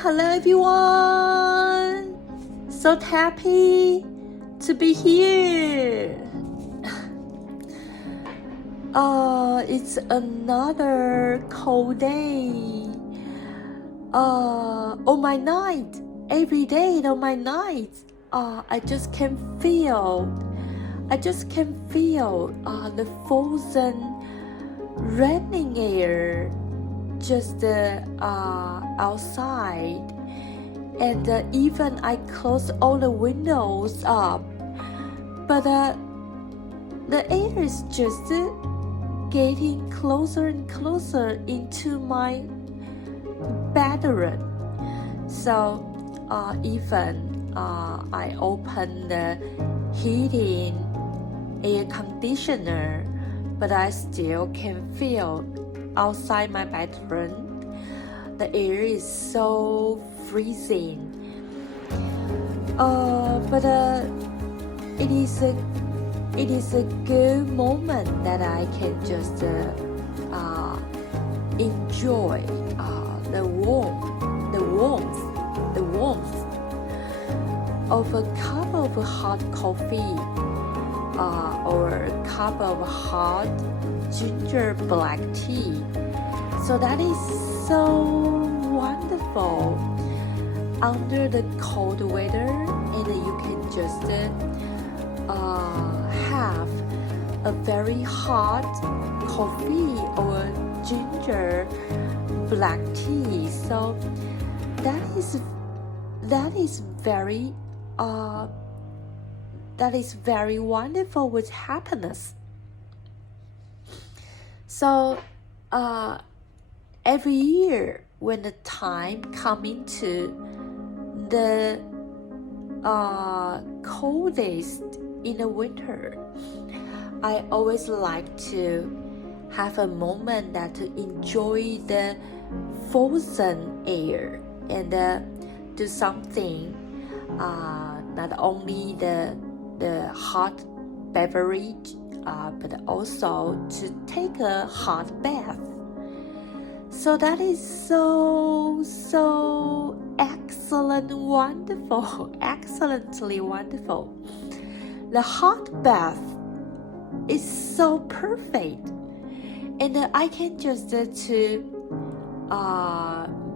Hello everyone! So happy to be here! It's another cold day. On my night, every day on my night, I just can feel the frozen raining air just outside, and even I close all the windows up, but the air is just getting closer and closer into my bedroom. So even I open the heating air conditioner, but I still can feel outside my bedroom the air is so freezing. But it is a good moment that I can just enjoy the warmth of a cup of hot coffee, or a cup of hot ginger black tea. So that is so wonderful under the cold weather, and you can just have a very hot coffee or ginger black tea. So that is very wonderful with happiness. So every year when the time coming to the coldest in the winter, I always like to have a moment that to enjoy the frozen air and do something, not only the hot beverage, but also to take a hot bath. So that is so excellently wonderful. The hot bath is so perfect, and I can just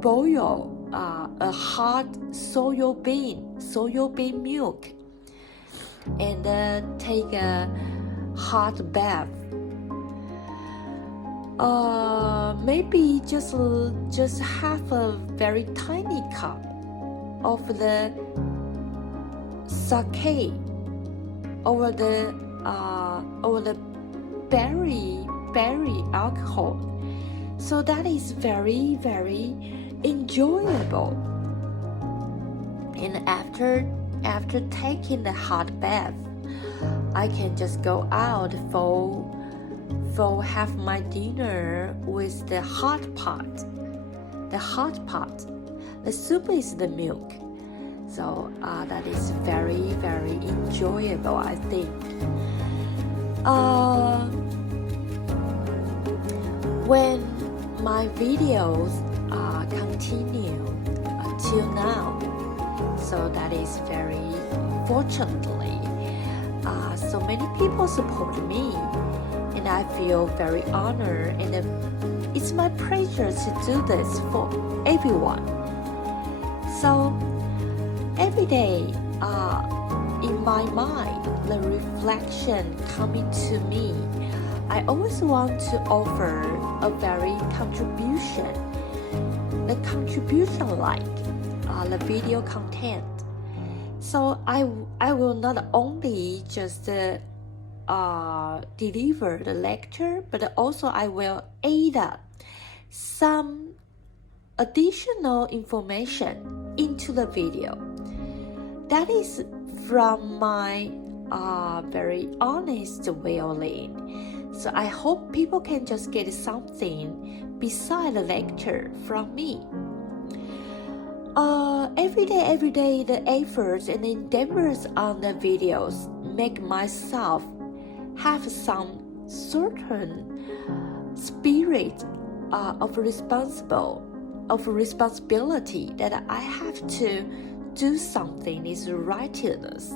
boil a hot soybean milk and take a hot bath. Maybe just have a very tiny cup of the sake or the berry alcohol. So that is very enjoyable. And after taking the hot bath, I can just go out for have my dinner with the hot pot. The soup is the milk. So that is very enjoyable, I think. When my videos continue till now, so that is very fortunately, so many people support me, and I feel very honored, and it's my pleasure to do this for everyone. So every day, in my mind, the reflection coming to me, I always want to offer a very contribution like the video content. So I will not only just deliver the lecture, but also I will add up some additional information into the video. That is from my very honest way of living. So I hope people can just get something beside the lecture from me. Every day the efforts and endeavors on the videos make myself have some certain spirit of responsible of responsibility that I have to do something is righteousness.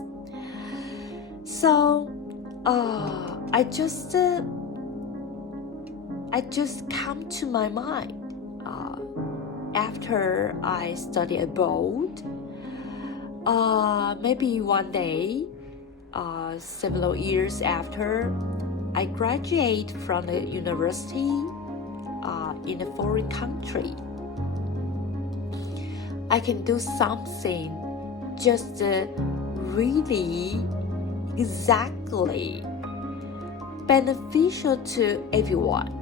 So I just come to my mind after I study abroad. Maybe one day, several years after I graduate from the university in a foreign country, I can do something just really exactly beneficial to everyone.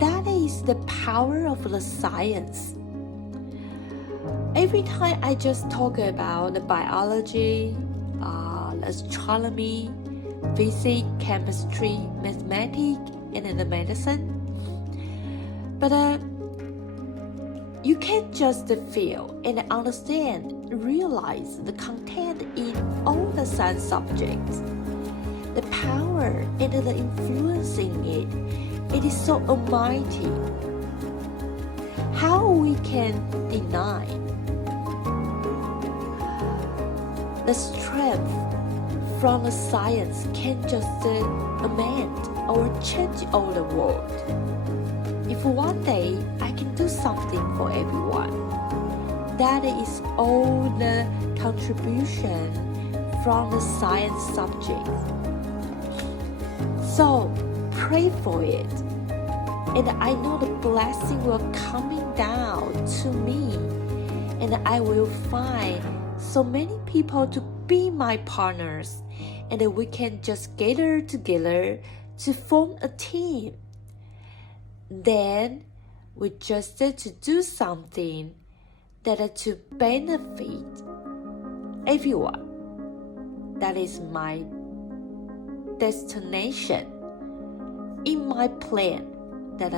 That is the power of the science. Every time I just talk about the biology, astronomy, physics, chemistry, mathematics, and the medicine, but you can't just feel and understand, realize the content in all the science subjects. The power and the influencing it is so almighty. How we can deny the strength from the science can just amend or change all the world. If one day I can do something for everyone, that is all the contribution from the science subject. So pray for it, and I know the blessing will coming down to me, and I will find so many people to be my partners, and we can just gather together to form a team. Then we just to do something that to benefit everyone. That is my destination in my plan that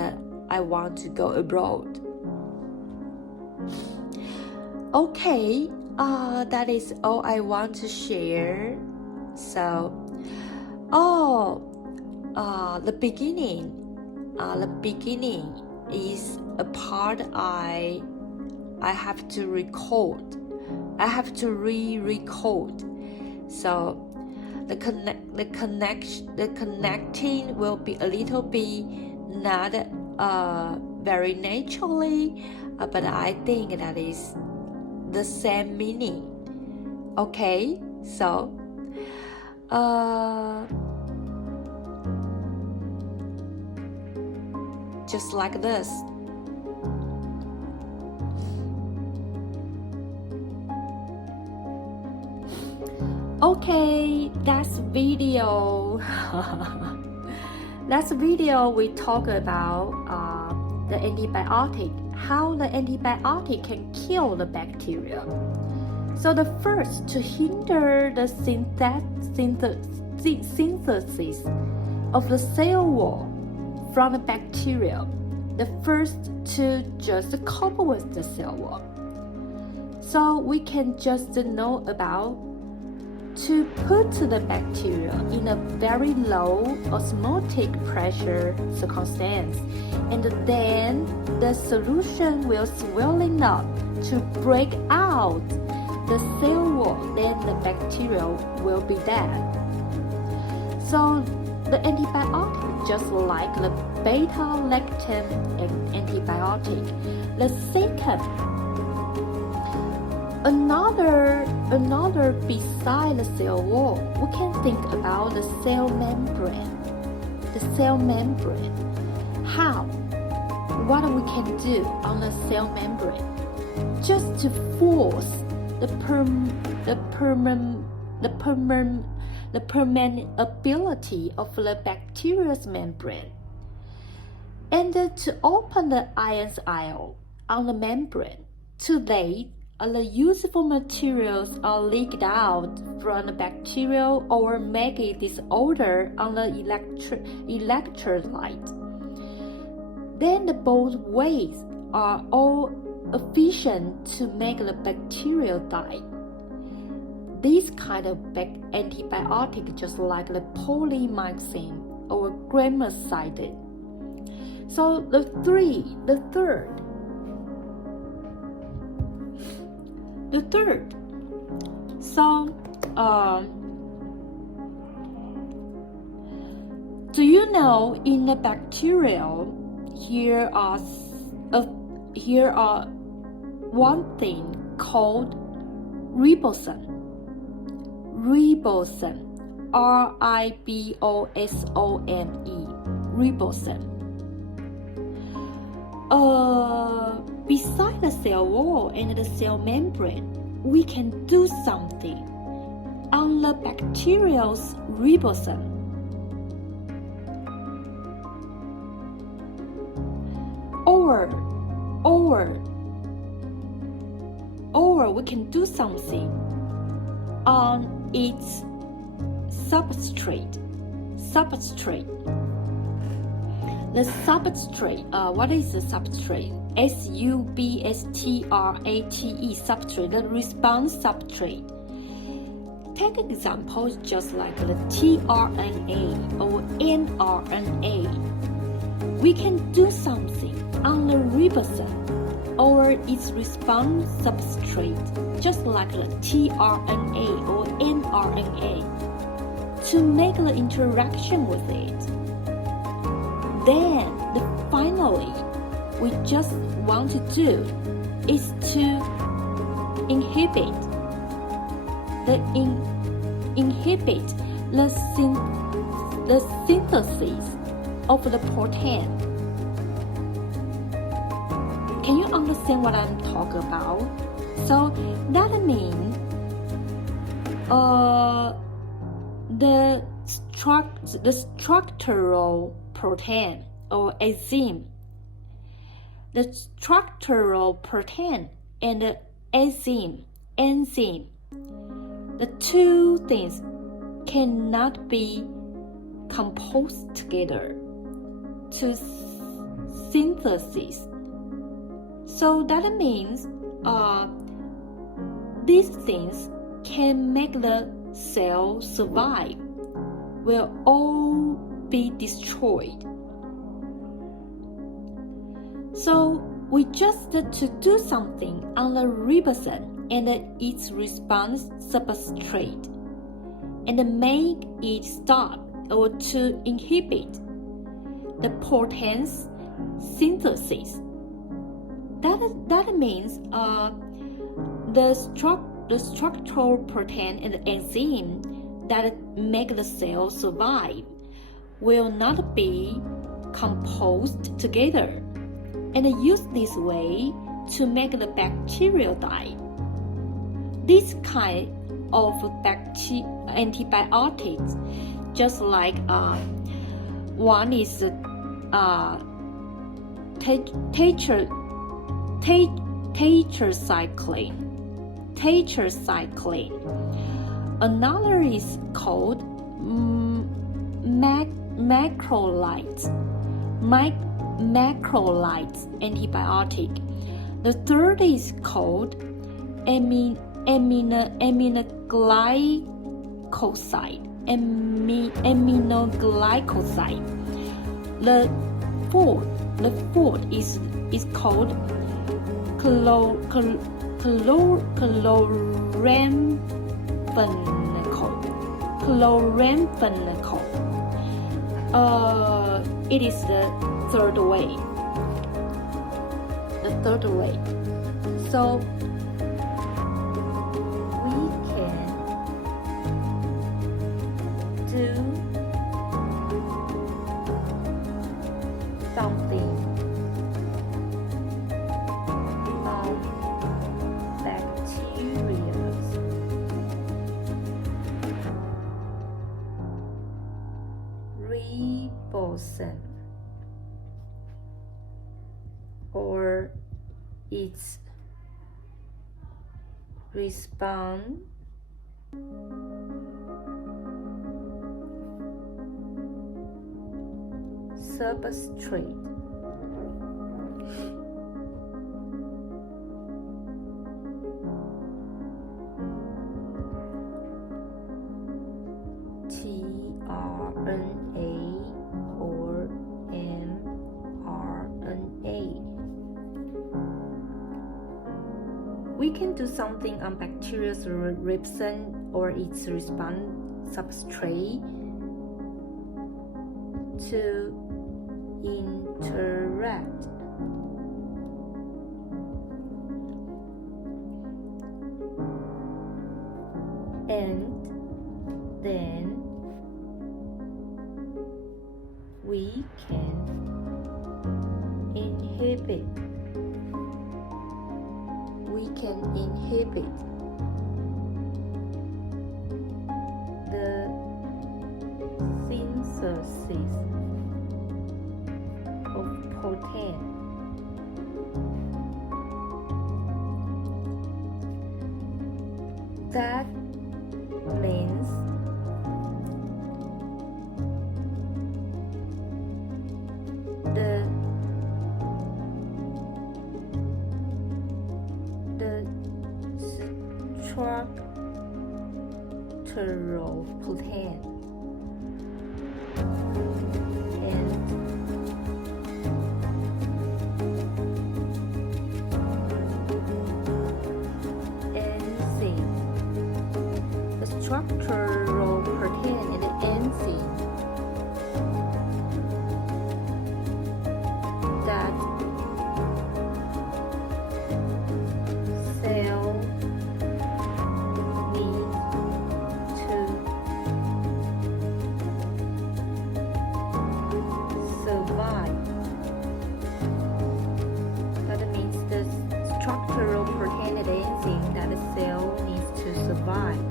I want to go abroad. Okay, that is all I want to share. So, the beginning is a part I have to record. I have to re-record. So the connecting will be a little bit not very naturally, but I think that is the same meaning. Okay, so just like this. Okay, that's video. Last video we talk about the antibiotic, how the antibiotic can kill the bacteria. So the first, to hinder the synthesis of the cell wall from the bacteria, the first to just cope with the cell wall. So we can just know about to put the bacteria in a very low osmotic pressure circumstance, and then the solution will swelling up to break out the cell wall, then the bacteria will be dead. So the antibiotic, just like the beta-lactam antibiotic, the second, another beside the cell wall, we can think about the cell membrane. The cell membrane. How? What we can do on the cell membrane? Just to force the permeability of the bacteria's membrane, and to open the ions aisle on the membrane. Too late, the useful materials are leaked out from the bacteria or make a disorder on the electrolyte. Then the both ways are all efficient to make the bacteria die. This kind of antibiotic, just like the polymyxin or gramicidin. So the third, the third. So, do you know in the bacterial here are one thing called ribosome. Ribosome, R-I-B-O-S-O-M-E, ribosome. Beside the cell wall and the cell membrane, we can do something on the bacterial's ribosome. Or we can do something on its substrate. The substrate, what is the substrate? S-U-B-S-T-R-A-T-E, substrate, the response substrate. Take examples just like the tRNA or mRNA. We can do something on the ribosome or its response substrate, just like the tRNA or mRNA, to make the interaction with it. Then, finally, we just want to do is to inhibit the synthesis of the protein. Can you understand what I'm talking about? So that means the structural protein or enzyme. The structural protein and the enzyme, the two things cannot be composed together to synthesis. So that means these things can make the cell survive, will all be destroyed. So we just to do something on the ribosome and its response substrate and make it stop or to inhibit the protein's synthesis. That means the structural protein and the enzyme that make the cell survive will not be composed together and use this way to make the bacteria die. This kind of antibiotics, just like one is tetracycline. Another is called macrolides antibiotic. The third is called aminoglycoside. The fourth is called chloramphenicol. It is the third way. So we can do something on bacteria ribosome or its response substrate. tRNA or mRNA. we can do something on bacteria's ribosome or its response substrate to interact. And then we can inhibit the synthesis of protein. That means the structural protein and enzyme. The structural protein and the enzyme that cell need to survive. That means the structural protein and enzyme that the cell needs to survive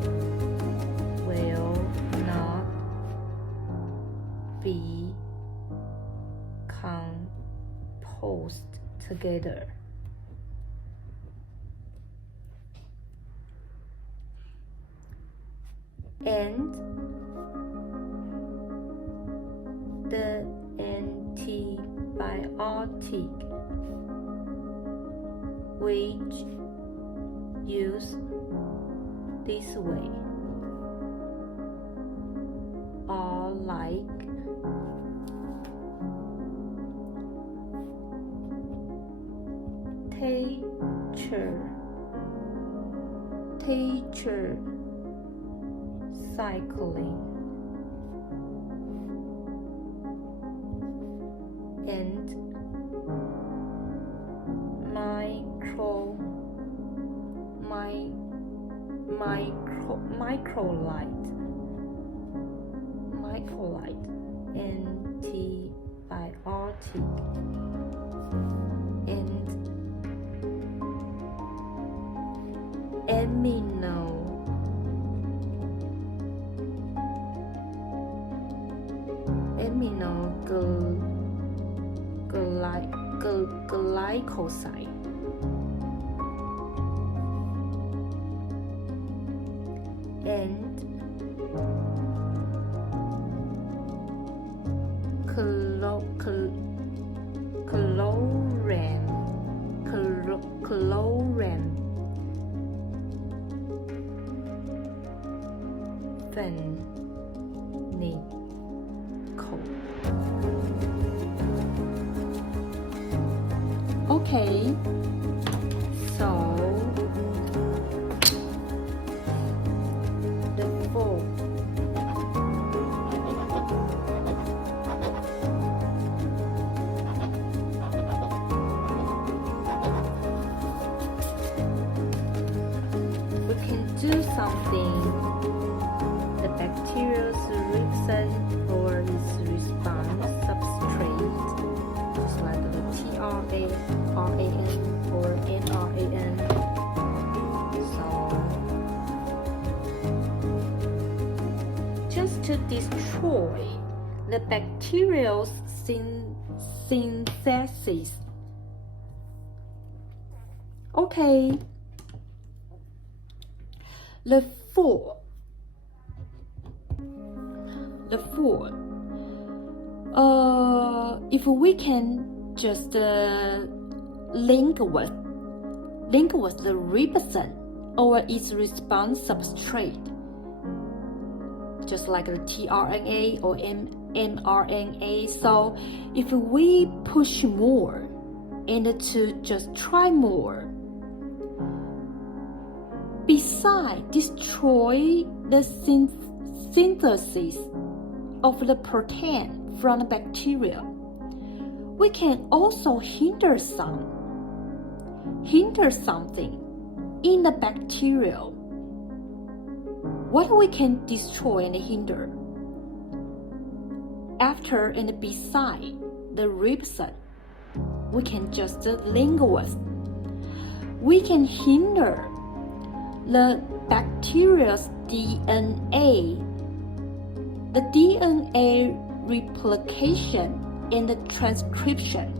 will not be composed together. And the antibiotic which used this way are like tetracycline and microlide antibiotic and aminoglycoside and chlorine phenol. Okay, so the four we can do something. The bacteria's ribosome or its response substrate, just like the TRAN or NRAN. So just to destroy the bacterial synthesis. Okay. The four. If we can just link with the ribosome or its response substrate, just like the tRNA or mRNA. So if we push more and to just try more, Besides destroy the synthesis of the protein from the bacteria, we can also hinder something in the bacteria. What we can destroy and hinder after and beside the ribosome, we can just linguist. We can hinder the bacteria's DNA, the DNA replication and the transcription.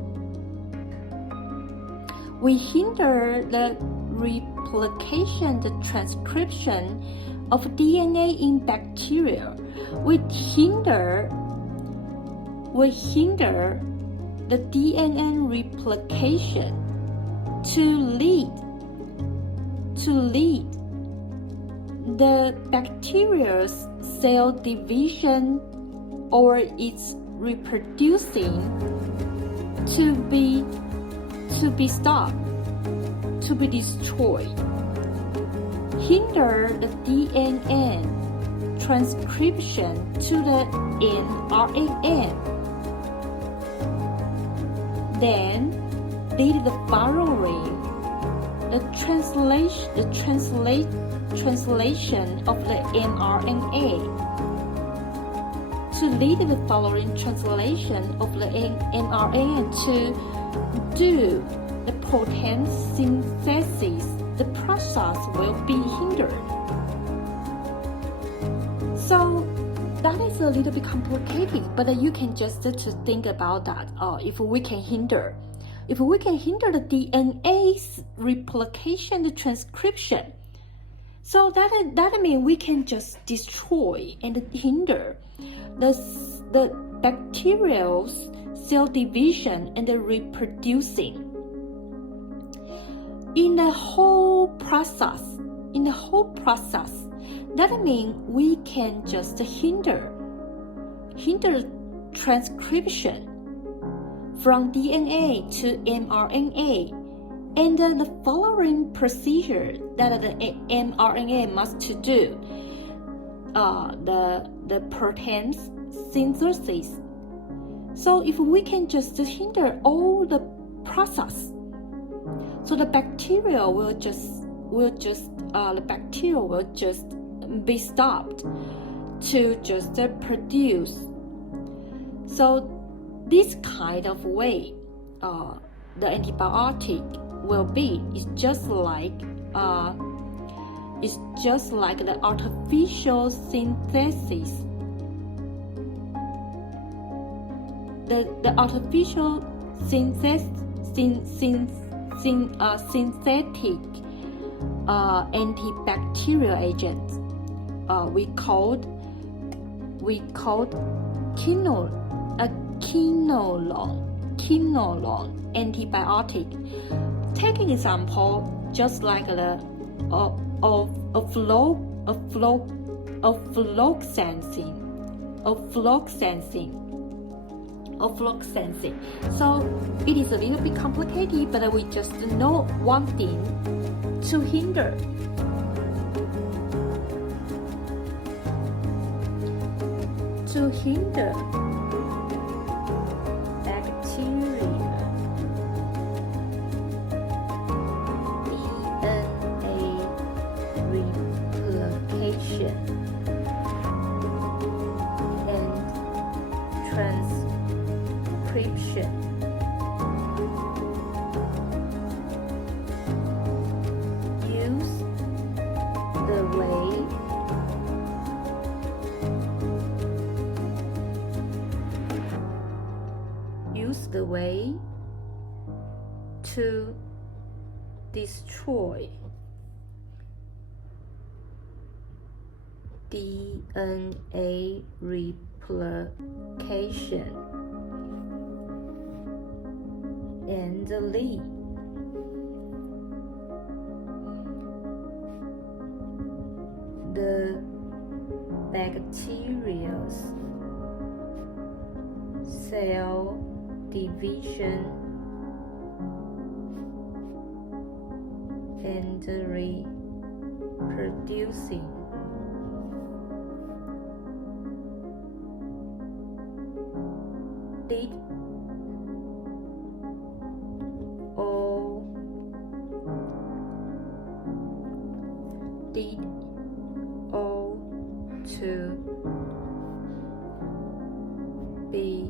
We hinder the replication, the transcription of DNA in bacteria. We hinder the DNA replication to lead the bacteria's cell division or its reproducing to be stopped, to be destroyed. Hinder the DNA transcription to the mRNA. Then lead the following, the translation of the mRNA. To lead the following translation of the mRNA to do the protein synthesis, the process will be hindered. So that is a little bit complicated, but you can just to think about that. If we can hinder the DNA's replication, the transcription, so that means we can just destroy and hinder the bacterial cell division and the reproducing. In the whole process, that means we can just hinder transcription from DNA to mRNA, and the following procedure that the mRNA must to do, the protein synthesis. So if we can just hinder all the process, so the bacteria will just be stopped to just produce. So this kind of way, the antibiotic will be is just like the artificial synthesis. The artificial synthetic antibacterial agents. We called quinolone antibiotic. Take an example, just like the ofloxacin. So it is a little bit complicated, but we just know one thing: to hinder bacteria DNA replication and transcription. Use the way to destroy DNA replication and lead the bacteria's cell division and producing did all to be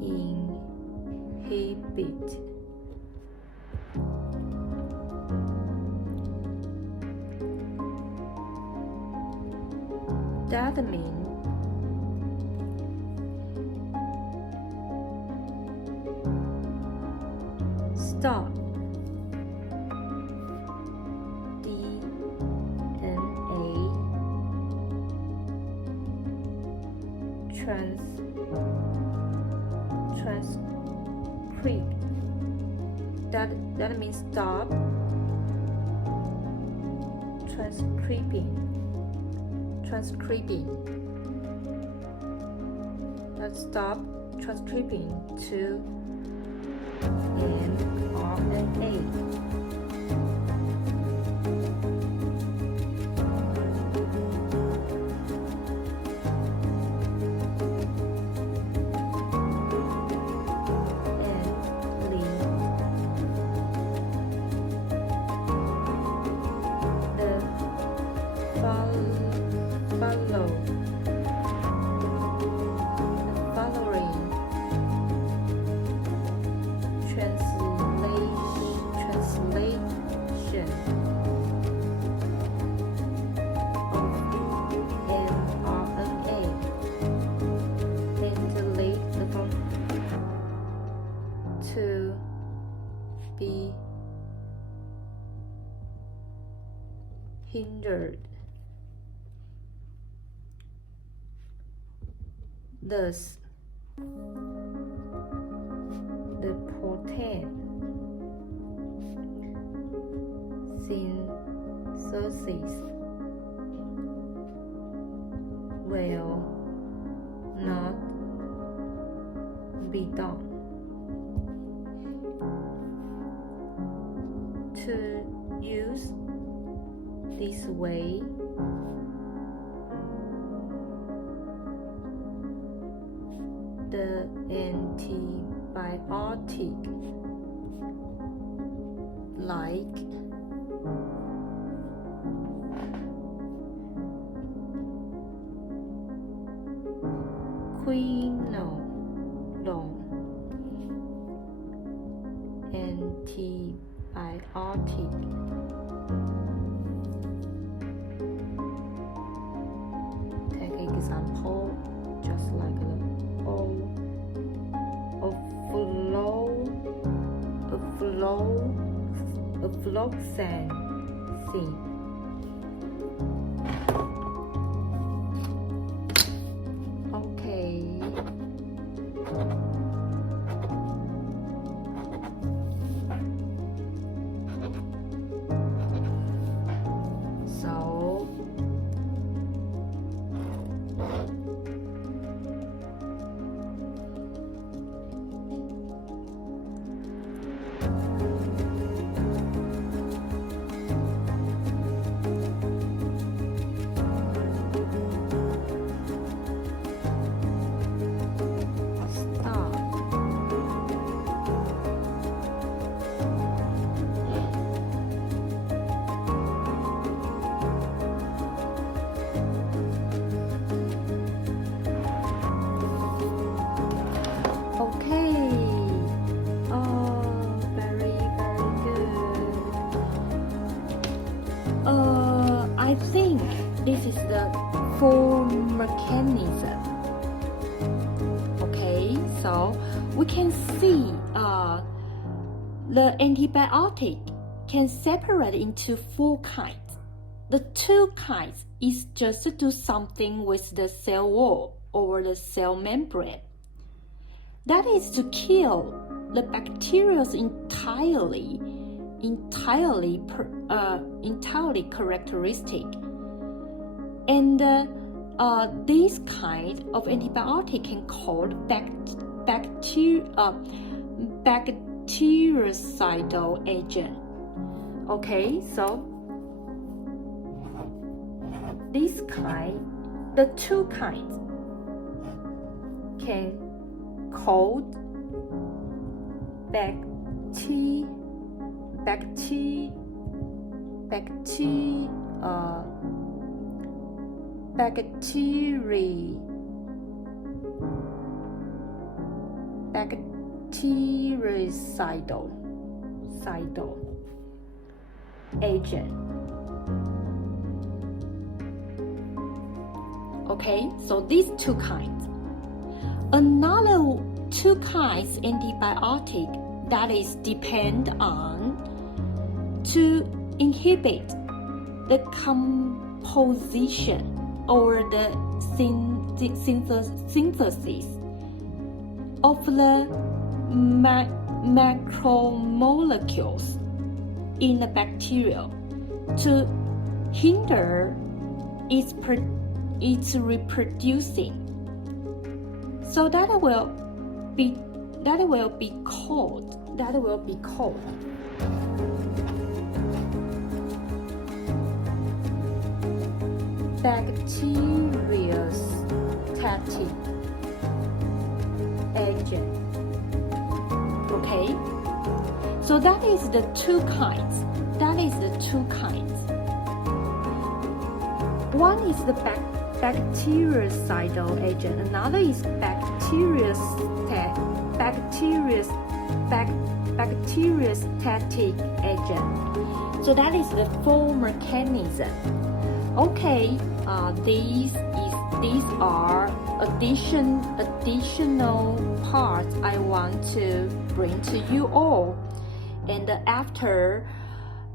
inhibited. That means stop DNA transcript. That means stop transcribing. Let's stop transcribing to mRNA. To be hindered. Thus, the protein synthesis will not be done. To use this way, the antibiotic like quinolone antibiotic take example just like the afloxacin. Okay. I think this is the full mechanism. Okay, so we can see the antibiotic can separate into 4 kinds. The 2 kinds is just to do something with the cell wall or the cell membrane. That is to kill the bacteria entirely characteristic. And this kind of antibiotic can called bactericidal agent. Okay, so this kind, the two kinds can called bacterial bactericidal agent. Okay, so these two kinds. Another two kinds antibiotic that is depend on to inhibit the composition or the synthesis of the macromolecules in the bacteria to hinder its reproducing. So that will be called bacteriostatic agent. Okay, so that is the two kinds. One is the bactericidal agent, another is bacteriostatic agent. So that is the full mechanism. Okay, these are additional parts I want to bring to you all. And after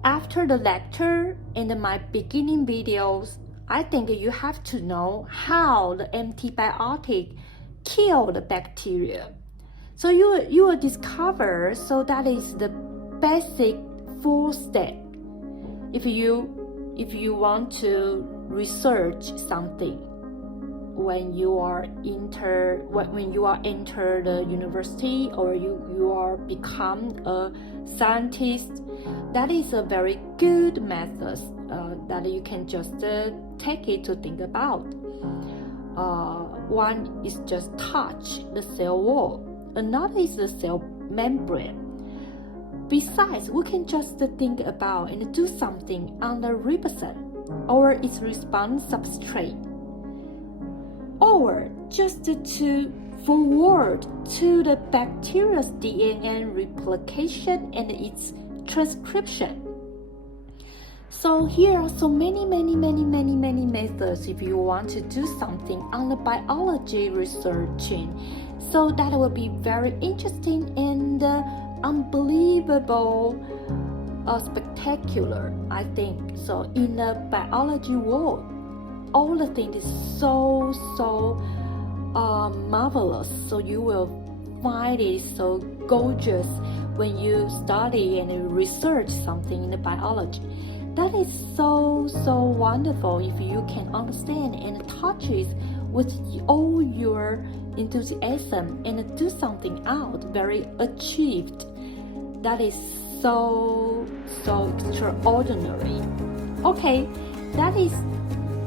the lecture and my beginning videos, I think you have to know how the antibiotic kill the bacteria. So you will discover. So that is the basic 4 step. If you want to research something when you are enter the university, or you are become a scientist, that is a very good method that you can just take it to think about. One is just touch the cell wall, another is the cell membrane. Besides, we can just think about and do something on the ribosome or its response substrate, or just to forward to the bacteria's DNA replication and its transcription. So here are so many methods if you want to do something on the biology researching. So that will be very interesting and unbelievable, spectacular, I think. So in the biology world, all the things is so marvelous. So you will find it so gorgeous when you study and research something in the biology. That is so wonderful if you can understand and touch it with all your enthusiasm and do something out very achieved. That is so extraordinary. Okay, that is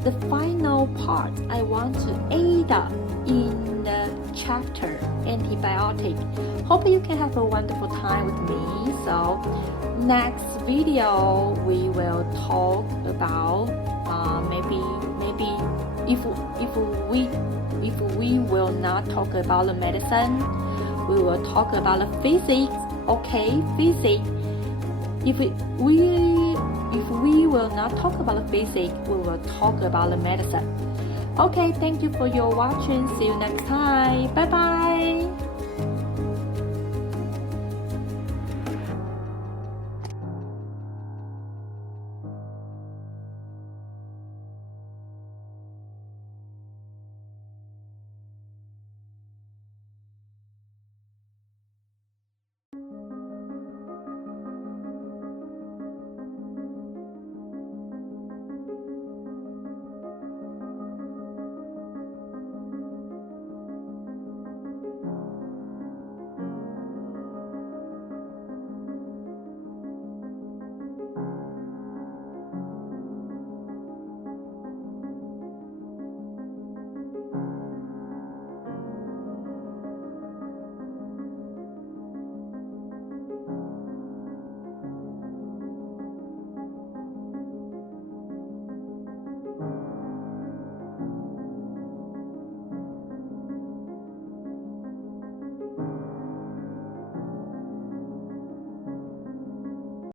the final part I want to add up in the chapter antibiotic. Hope you can have a wonderful time with me. So next video we will talk about maybe if we will not talk about the medicine, we will talk about the physics. Okay, physics. If we will not talk about the physics, we will talk about the medicine. Okay, thank you for your watching. See you next time. Bye bye.